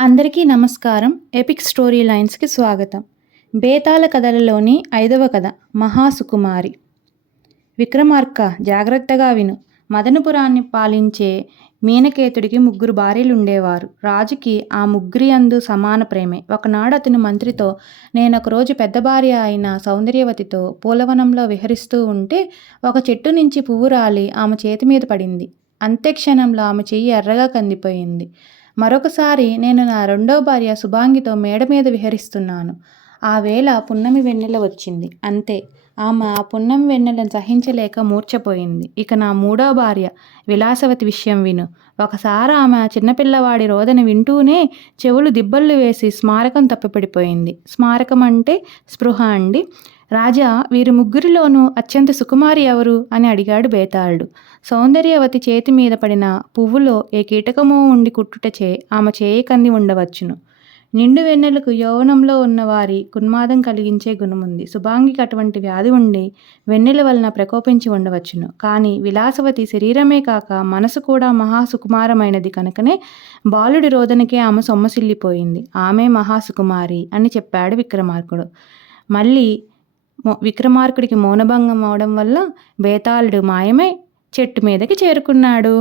అందరికీ నమస్కారం. Epic story లైన్స్‌కి స్వాగతం. బేతాళ కథలలోని 5వ కథ మహాసుకుమారి. విక్రమార్క, జాగ్రత్తగా విను. మదనపురాన్ని పాలించే మీనకేతుడికి 3 భార్యలుండేవారు. రాజుకి ఆ ముగ్గురి యందు సమాన ప్రేమే. ఒకనాడు అతను మంత్రితో, నేనొకరోజు పెద్ద భార్య అయిన సౌందర్యవతితో పూలవనంలో విహరిస్తూ ఉంటే ఒక చెట్టు నుంచి పువ్వు రాలి ఆమె చేతి మీద పడింది. అంతే క్షణంలో ఆమె చెయ్యి ఎర్రగా కందిపోయింది. మరొకసారి నేను నా రెండో భార్య శుభాంగితో మేడ మీద విహరిస్తున్నాను. ఆ వేళ పున్నమి వెన్నెల వచ్చింది. అంతే, ఆమె ఆ పున్నమి వెన్నెలను సహించలేక మూర్ఛపోయింది. ఇక నా మూడో భార్య విలాసవతి విషయం విను. ఒకసారి ఆమె చిన్నపిల్లవాడి రోదన వింటూనే చెవులు దిబ్బళ్ళు వేసి స్మారకం తప్పిపడిపోయింది. స్మారకం అంటే స్పృహ అండి. రాజా, వీరి ముగ్గురిలోనూ అత్యంత సుకుమారి ఎవరు అని అడిగాడు బేతాళుడు. సౌందర్యవతి చేతి మీద పడిన పువ్వులో ఏ కీటకమో ఉండి కుట్టుటచే ఆమె చేయి కంది ఉండవచ్చును. నిండు వెన్నెలకు యౌవనంలో ఉన్నవారి ఉన్మాదం కలిగించే గుణముంది. శుభాంగికి అటువంటి వ్యాధి ఉండి వెన్నెల వలన ప్రకోపించి ఉండవచ్చును. కానీ విలాసవతి శరీరమే కాక మనసు కూడా మహాసుకుమారమైనది కనుకనే బాలుడి రోదనకే ఆమె సొమ్మసిల్లిపోయింది. ఆమె మహాసుకుమారి అని చెప్పాడు విక్రమార్కుడు. మళ్ళీ విక్రమార్కుడికి మౌనభంగం అవడం వల్ల బేతాళుడు మాయమై చెట్టు మీదకి చేరుకున్నాడు.